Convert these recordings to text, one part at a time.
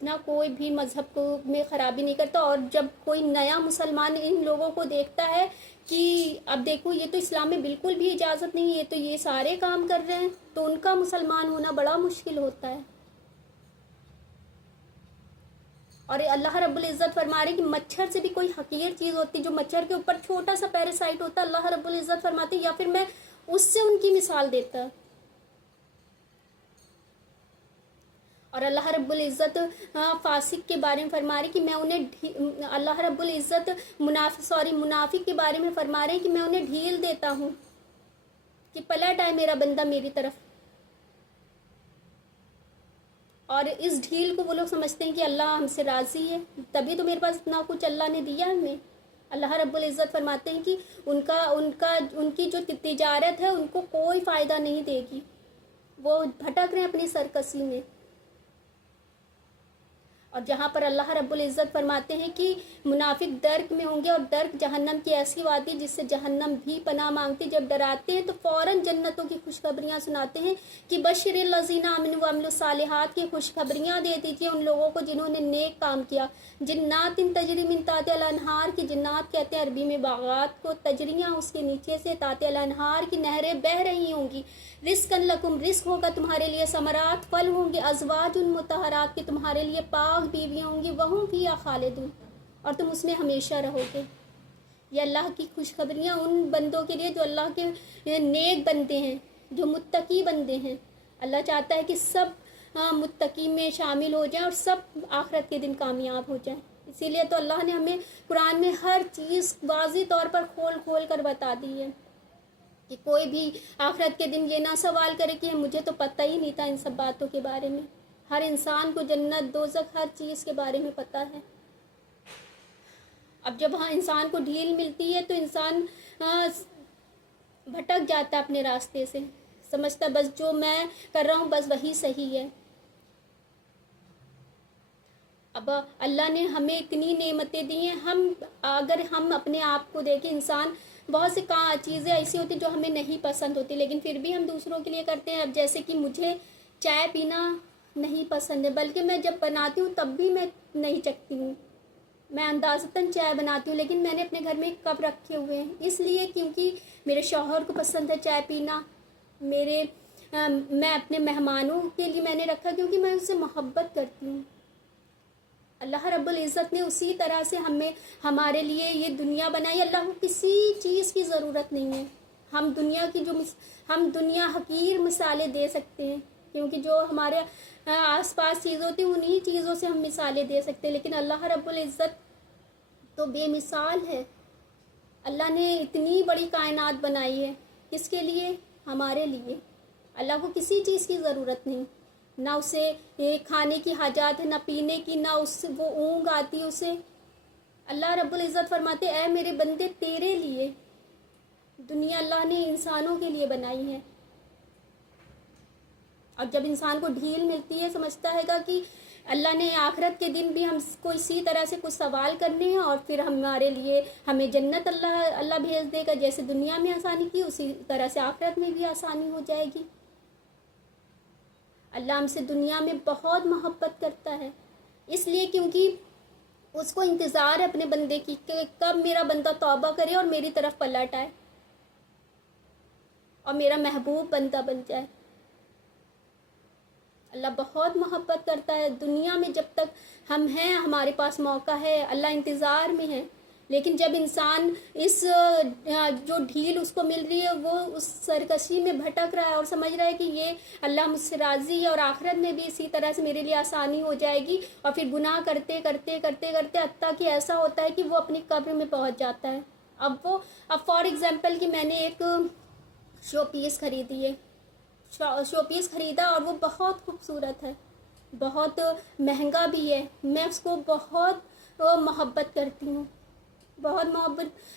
اتنا کوئی بھی مذہب کو میں خرابی نہیں کرتا. اور جب کوئی نیا مسلمان ان لوگوں کو دیکھتا ہے کہ اب دیکھو یہ تو اسلام میں بالکل بھی اجازت نہیں ہے، تو یہ سارے کام کر رہے ہیں، تو ان کا مسلمان ہونا بڑا مشکل ہوتا ہے. اور اللہ رب العزت فرما رہے کہ مچھر سے بھی کوئی حقیر چیز ہوتی جو مچھر کے اوپر چھوٹا سا پیراسائٹ ہوتا، اللہ رب العزت فرماتے یا پھر میں اس سے ان کی مثال دیتا. اور اللہ رب العزت فاسق کے بارے میں فرما رہے کہ میں انہیں اللہ رب العزت منافق کے بارے میں فرما رہے کہ میں انہیں ڈھیل دیتا ہوں کہ پلٹ آئے میرا بندہ میری طرف. اور اس ڈھیل کو وہ لوگ سمجھتے ہیں کہ اللہ ہم سے راضی ہے، تبھی تو میرے پاس اتنا کچھ اللہ نے دیا ہمیں. اللہ رب العزت فرماتے ہیں کہ ان کی جو تجارت ہے ان کو کوئی فائدہ نہیں دے گی، وہ بھٹک رہے ہیں اپنی سرکشی میں. اور جہاں پر اللہ رب العزت فرماتے ہیں کہ منافق درک میں ہوں گے، اور درک جہنم کی ایسی وادی جس سے جہنم بھی پناہ مانگتی. جب ڈراتے ہیں تو فوراً جنتوں کی خوشخبریاں سناتے ہیں کہ بشر الذین آمنوا وعملوا الصالحات کی خوشخبریاں دے دیجیے ان لوگوں کو جنہوں نے نیک کام کیا. جنات تجری من تحتہا الانہار کی جنات کہتے ہیں عربی میں باغات کو، تجریاں اس کے نیچے سے، تحتہا الانہار کی نہریں بہہ رہی ہوں گی. رزقاً لکم رزق ہوگا تمہارے لیے، ثمرات پھل ہوں گے، ازواج مطہرات کی تمہارے لیے پاک بیویاں ہوں گی، وہم فیہا خالدون اور تم اس میں ہمیشہ رہو گے. یہ اللہ کی خوشخبریاں ان بندوں کے لیے جو اللہ کے نیک بندے ہیں، جو متقی بندے ہیں. اللہ چاہتا ہے کہ سب متقی میں شامل ہو جائیں اور سب آخرت کے دن کامیاب ہو جائیں. اسی لیے تو اللہ نے ہمیں قرآن میں ہر چیز واضح طور پر کھول کر بتا دی ہے کہ کوئی بھی آخرت کے دن یہ نہ سوال کرے کہ مجھے تو پتہ ہی نہیں تھا ان سب باتوں کے بارے میں. ہر انسان کو جنت دوزخ ہر چیز کے بارے میں پتہ ہے. اب جب انسان کو ڈھیل ملتی ہے تو انسان بھٹک جاتا ہے اپنے راستے سے، سمجھتا بس جو میں کر رہا ہوں بس وہی صحیح ہے. اب اللہ نے ہمیں اتنی نعمتیں دی ہیں، اگر ہم اپنے آپ کو دیکھیں، انسان بہت سی چیزیں ایسی ہوتی جو ہمیں نہیں پسند ہوتی لیکن پھر بھی ہم دوسروں کے لیے کرتے ہیں. اب جیسے کہ مجھے چائے پینا نہیں پسند ہے، بلکہ میں جب بناتی ہوں تب بھی میں نہیں چکھتی ہوں. میں اندازتاً چائے بناتی ہوں لیکن میں نے اپنے گھر میں ایک کپ رکھے ہوئے ہیں، اس لیے کیونکہ میرے شوہر کو پسند ہے چائے پینا. میں اپنے مہمانوں کے لیے میں نے رکھا کیونکہ میں ان سے محبت کرتی ہوں. اللہ رب العزت نے اسی طرح سے ہمارے لیے یہ دنیا بنائی. اللہ کو کسی چیز کی ضرورت نہیں ہے. ہم دنیا حقیر مثالیں دے سکتے ہیں کیونکہ جو ہمارے آس پاس چیز ہوتی ہیں انہی چیزوں سے ہم مثالیں دے سکتے ہیں، لیکن اللہ رب العزت تو بے مثال ہے. اللہ نے اتنی بڑی کائنات بنائی ہے، کس کے لیے؟ ہمارے لیے. اللہ کو کسی چیز کی ضرورت نہیں، نہ اسے کھانے کی حاجات ہے، نہ پینے کی، نہ وہ اونگ آتی اسے. اللہ رب العزت فرماتے اے میرے بندے تیرے لیے دنیا اللہ نے انسانوں کے لیے بنائی ہے. اور جب انسان کو ڈھیل ملتی ہے سمجھتا ہے گا کہ اللہ نے آخرت کے دن بھی ہم کو اسی طرح سے کچھ سوال کرنے ہیں اور پھر ہمارے لیے ہمیں جنت اللہ بھیج دے گا. جیسے دنیا میں آسانی کی اسی طرح سے آخرت میں بھی آسانی ہو جائے گی. اللہ ہم سے دنیا میں بہت محبت کرتا ہے، اس لیے کیونکہ اس کو انتظار ہے اپنے بندے کی کہ کب میرا بندہ توبہ کرے اور میری طرف پلٹ آئے اور میرا محبوب بندہ بن جائے. اللہ بہت محبت کرتا ہے. دنیا میں جب تک ہم ہیں ہمارے پاس موقع ہے، اللہ انتظار میں ہے. لیکن جب انسان اس جو ڈھیل اس کو مل رہی ہے وہ اس سرکشی میں بھٹک رہا ہے اور سمجھ رہا ہے کہ یہ اللہ مجھ سے راضی ہے اور آخرت میں بھی اسی طرح سے میرے لیے آسانی ہو جائے گی، اور پھر گناہ کرتے کرتے کرتے کرتے حتیٰ کہ ایسا ہوتا ہے کہ وہ اپنی قبر میں پہنچ جاتا ہے. اب فار ایگزامپل کہ میں نے ایک شو پیس خریدی ہے، شو پیس خریدا اور وہ بہت خوبصورت ہے، بہت مہنگا بھی ہے. میں اس کو بہت محبت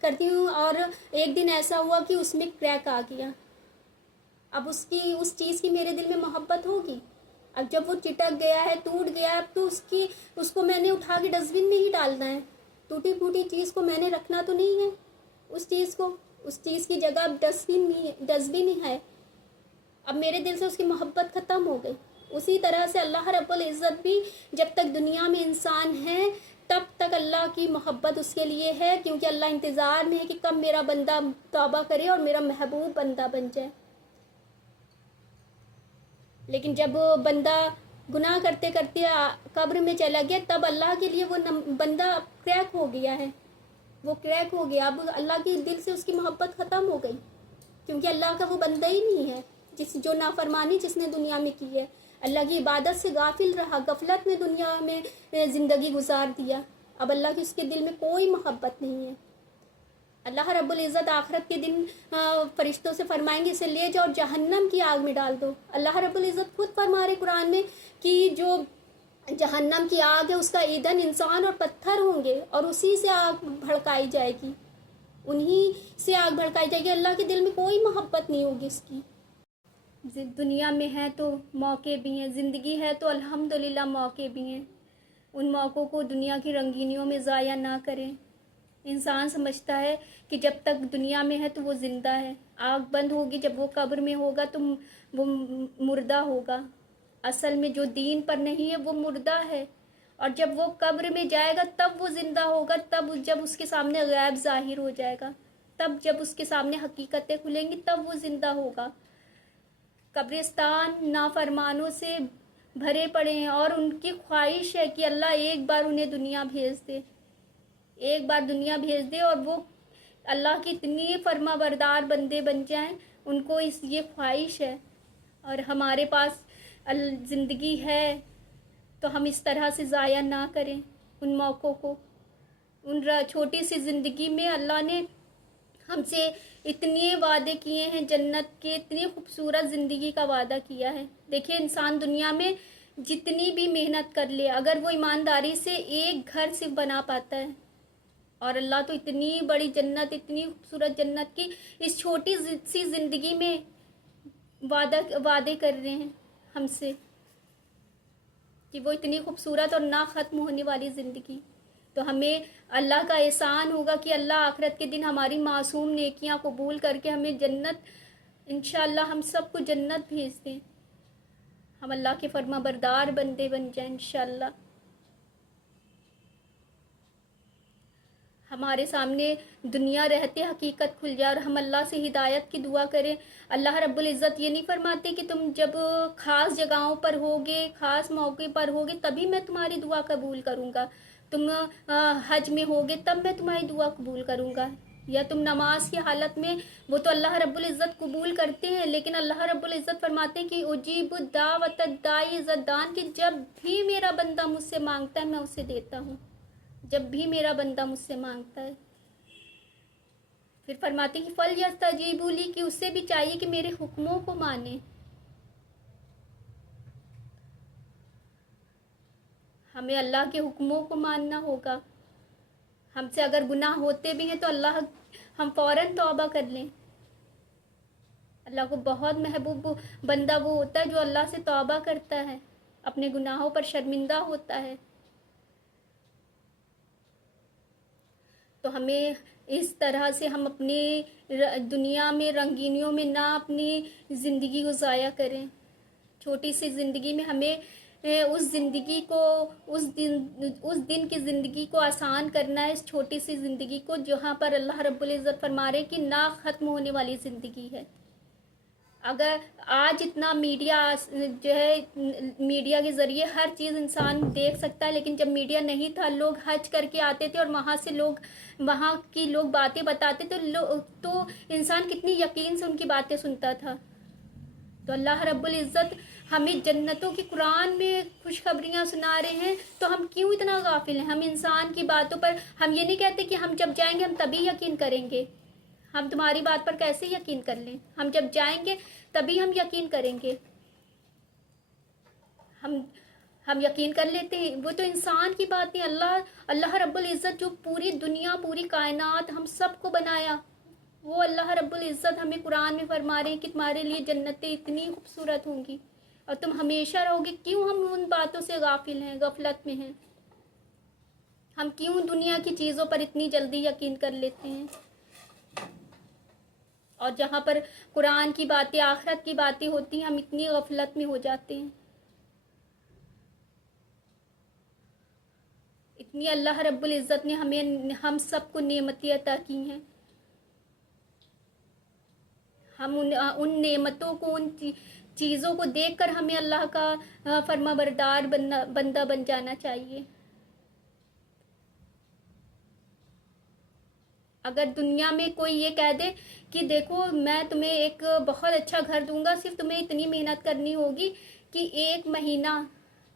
کرتی ہوں اور ایک دن ایسا ہوا کہ اس میں کریک آ گیا. اب اس چیز کی میرے دل میں محبت ہوگی. اب جب وہ چٹک گیا ہے، ٹوٹ گیا ہے، اب تو اس کو میں نے اٹھا کے ڈسٹ بن میں ہی ڈالنا ہے. ٹوٹی پھوٹی چیز کو میں نے رکھنا تو نہیں ہے. اس چیز کی جگہ ڈسٹ بن ہی ہے. اب میرے دل سے اس کی محبت ختم ہو گئی. اسی طرح سے اللہ رب العزت بھی جب تک دنیا میں انسان ہے تب تک اللہ کی محبت اس کے لیے ہے، کیونکہ اللہ انتظار میں ہے کہ کب میرا بندہ توبہ کرے اور میرا محبوب بندہ بن جائے۔ لیکن جب بندہ گناہ کرتے کرتے قبر میں چلا گیا تب اللہ کے لیے وہ بندہ کریک ہو گیا ہے، وہ کریک ہو گیا، اب اللہ کے دل سے اس کی محبت ختم ہو گئی، کیونکہ اللہ کا وہ بندہ ہی نہیں ہے جو نافرمانی جس نے دنیا میں کی ہے، اللہ کی عبادت سے غافل رہا، غفلت میں دنیا میں زندگی گزار دیا، اب اللہ کی اس کے دل میں کوئی محبت نہیں ہے۔ اللہ رب العزت آخرت کے دن فرشتوں سے فرمائیں گے اسے لے جاؤ جہنم کی آگ میں ڈال دو۔ اللہ رب العزت خود فرما رہے قرآن میں کہ جو جہنم کی آگ ہے اس کا ایندھن انسان اور پتھر ہوں گے، اور اسی سے آگ بھڑکائی جائے گی، انہی سے آگ بھڑکائی جائے گی، اللہ کے دل میں کوئی محبت نہیں ہوگی اس کی۔ دنیا میں ہے تو موقع بھی ہیں، زندگی ہے تو الحمدللہ موقع بھی ہیں، ان موقعوں کو دنیا کی رنگینیوں میں ضائع نہ کریں۔ انسان سمجھتا ہے کہ جب تک دنیا میں ہے تو وہ زندہ ہے، آنکھ بند ہوگی جب وہ قبر میں ہوگا تو وہ مردہ ہوگا، اصل میں جو دین پر نہیں ہے وہ مردہ ہے، اور جب وہ قبر میں جائے گا تب وہ زندہ ہوگا، تب جب اس کے سامنے غیب ظاہر ہو جائے گا، تب جب اس کے سامنے حقیقتیں کھلیں گی تب وہ زندہ ہوگا۔ قبرستان نافرمانوں سے بھرے پڑے ہیں، اور ان کی خواہش ہے کہ اللہ ایک بار انہیں دنیا بھیج دے، ایک بار دنیا بھیج دے اور وہ اللہ کی اتنی فرما بردار بندے بن جائیں، ان کو یہ خواہش ہے۔ اور ہمارے پاس زندگی ہے تو ہم اس طرح سے ضائع نہ کریں ان موقعوں کو۔ ان چھوٹی سی زندگی میں اللہ نے ہم سے اتنے وعدے کیے ہیں جنت کے، اتنی خوبصورت زندگی کا وعدہ کیا ہے۔ دیکھیں انسان دنیا میں جتنی بھی محنت کر لے، اگر وہ ایمانداری سے ایک گھر صرف بنا پاتا ہے، اور اللہ تو اتنی بڑی جنت، اتنی خوبصورت جنت کی اس چھوٹی سی زندگی میں وعدے کر رہے ہیں ہم سے کہ وہ اتنی خوبصورت اور نہ ختم ہونے والی زندگی، تو ہمیں اللہ کا احسان ہوگا کہ اللہ آخرت کے دن ہماری معصوم نیکیاں قبول کر کے ہمیں جنت، انشاءاللہ ہم سب کو جنت بھیج دیں، ہم اللہ کے فرما بردار بندے بن جائیں انشاءاللہ۔ ہمارے سامنے دنیا رہتے حقیقت کھل جائے اور ہم اللہ سے ہدایت کی دعا کریں۔ اللہ رب العزت یہ نہیں فرماتے کہ تم جب خاص جگہوں پر ہوگے، خاص موقع پر ہوگے تبھی میں تمہاری دعا قبول کروں گا، تم حج میں ہوگے تب میں تمہاری دعا قبول کروں گا، یا تم نماز کی حالت میں، وہ تو اللہ رب العزت قبول کرتے ہیں، لیکن اللہ رب العزت فرماتے ہیں کہ اجیب دعوت الداعی اذا دعان، کہ جب بھی میرا بندہ مجھ سے مانگتا ہے میں اسے دیتا ہوں، جب بھی میرا بندہ مجھ سے مانگتا ہے۔ پھر فرماتے ہیں کہ فَلْيَسْتَجِیبُوا لِی، کہ اس سے بھی چاہیے کہ میرے حکموں کو مانے۔ ہمیں اللہ کے حکموں کو ماننا ہوگا، ہم سے اگر گناہ ہوتے بھی ہیں تو اللہ ہم فوراً توبہ کر لیں۔ اللہ کو بہت محبوب بندہ وہ ہوتا ہے جو اللہ سے توبہ کرتا ہے، اپنے گناہوں پر شرمندہ ہوتا ہے۔ تو ہمیں اس طرح سے ہم اپنی دنیا میں رنگینیوں میں نہ اپنی زندگی کو ضائع کریں۔ چھوٹی سی زندگی میں ہمیں اس زندگی کو، اس دن کی زندگی کو آسان کرنا ہے، اس چھوٹی سی زندگی کو جہاں پر اللہ رب العزت فرما رہے کہ نہ ختم ہونے والی زندگی ہے۔ اگر آج اتنا میڈیا جو ہے، میڈیا کے ذریعے ہر چیز انسان دیکھ سکتا ہے، لیکن جب میڈیا نہیں تھا لوگ حج کر کے آتے تھے اور وہاں کی لوگ باتیں بتاتے تھے تو انسان کتنی یقین سے ان کی باتیں سنتا تھا۔ تو اللہ رب العزت ہمیں جنتوں کی قرآن میں خوشخبریاں سنا رہے ہیں، تو ہم کیوں اتنا غافل ہیں؟ ہم انسان کی باتوں پر، ہم یہ نہیں کہتے کہ ہم جب جائیں گے ہم تبھی یقین کریں گے، ہم تمہاری بات پر کیسے یقین کر لیں؟ ہم جب جائیں گے تبھی ہم یقین کریں گے، ہم یقین کر لیتے ہیں، وہ تو انسان کی باتیں، اللہ رب العزت جو پوری دنیا، پوری کائنات ہم سب کو بنایا، وہ اللہ رب العزت ہمیں قرآن میں فرما رہے ہیں کہ تمہارے لیے جنتیں اتنی خوبصورت ہوں گی اور تم ہمیشہ رہو گے۔ کیوں ہم ان باتوں سے غافل ہیں، غفلت میں ہیں؟ ہم کیوں دنیا کی چیزوں پر اتنی جلدی یقین کر لیتے ہیں، اور جہاں پر قرآن کی باتیں، آخرت کی باتیں ہوتی ہیں ہم اتنی غفلت میں ہو جاتے ہیں۔ اتنی اللہ رب العزت نے ہم سب کو نعمتیں عطا کی ہیں. ہم ان نعمتوں کو، ان چیزوں کو دیکھ کر ہمیں اللہ کا فرما بردار بندہ بن جانا چاہیے. اگر دنیا میں کوئی یہ کہہ دے کہ دیکھو میں تمہیں ایک بہت اچھا گھر دوں گا، صرف تمہیں اتنی محنت کرنی ہوگی کہ 1 مہینہ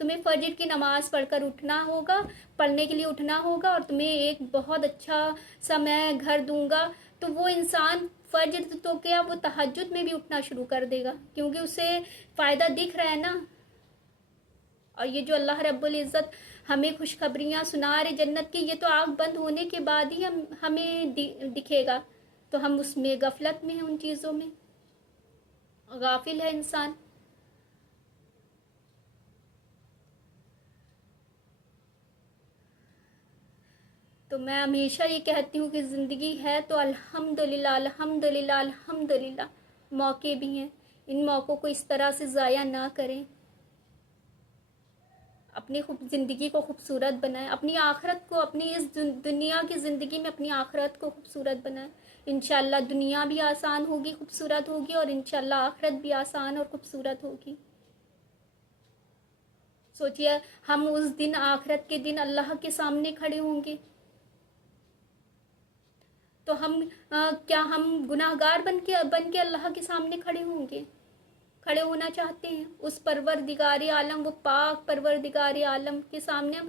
تمہیں فجر کی نماز پڑھ کر اٹھنا ہوگا، پڑھنے کے لیے اٹھنا ہوگا، اور تمہیں ایک بہت اچھا سا میں گھر دوں گا، تو وہ انسان فجر تو کیا، وہ تہجد میں بھی اٹھنا شروع کر دے گا، کیونکہ اسے فائدہ دکھ رہا ہے نا. اور یہ جو اللہ رب العزت ہمیں خوشخبریاں سنا رہے جنت کی، یہ تو آنکھ بند ہونے کے بعد ہی ہمیں دکھے گا. تو ہم اس میں غفلت میں ہیں، ان چیزوں میں غافل ہے انسان. تو میں ہمیشہ یہ کہتی ہوں کہ زندگی ہے تو الحمدللہ الحمدللہ الحمدللہ موقع بھی ہیں. ان موقعوں کو اس طرح سے ضائع نہ کریں. اپنی زندگی کو خوبصورت بنائیں، اپنی آخرت کو، اپنی اس دنیا کی زندگی میں اپنی آخرت کو خوبصورت بنائیں. انشاءاللہ دنیا بھی آسان ہوگی، خوبصورت ہوگی، اور انشاءاللہ آخرت بھی آسان اور خوبصورت ہوگی. سوچئے ہم اس دن، آخرت کے دن اللہ کے سامنے کھڑے ہوں گے، تو کیا ہم گناہ گار بن کے اللہ کے سامنے کھڑے ہوں گے؟ کھڑے ہونا چاہتے ہیں اس پروردگار عالم، وہ پاک پروردگار عالم کے سامنے ہم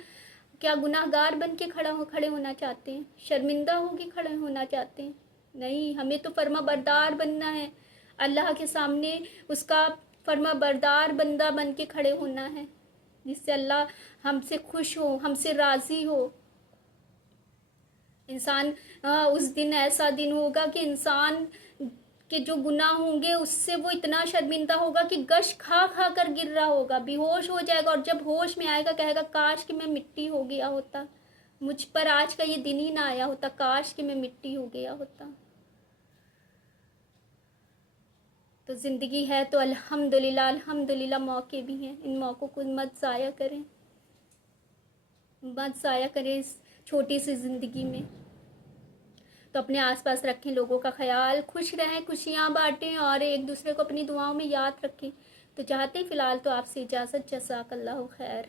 کیا گناہ گار بن کے کھڑے ہونا چاہتے ہیں؟ شرمندہ ہو کے کھڑے ہونا چاہتے ہیں؟ نہیں، ہمیں تو فرما بردار بننا ہے. اللہ کے سامنے اس کا فرما بردار بندہ بن کے کھڑے ہونا ہے، جس سے اللہ ہم سے خوش ہو، ہم سے راضی ہو. انسان اس دن ایسا دن ہوگا کہ انسان کے جو گناہ ہوں گے اس سے وہ اتنا شرمندہ ہوگا کہ گش کھا کھا کر گر رہا ہوگا، بے ہوش ہو جائے گا، اور جب ہوش میں آئے گا کہے گا کاش کہ میں مٹی ہو گیا ہوتا، مجھ پر آج کا یہ دن ہی نہ آیا ہوتا، کاش کہ میں مٹی ہو گیا ہوتا. تو زندگی ہے تو الحمدللہ الحمدللہ موقع بھی ہیں. ان موقعوں کو مت ضائع کریں، مت ضائع کریں اس چھوٹی سی زندگی میں. تو اپنے آس پاس رکھیں لوگوں کا خیال، خوش رہیں، خوشیاں بانٹیں، اور ایک دوسرے کو اپنی دعاؤں میں یاد رکھیں. تو چاہتے ہیں فی الحال تو آپ سے اجازت. جزاک اللہ خیر.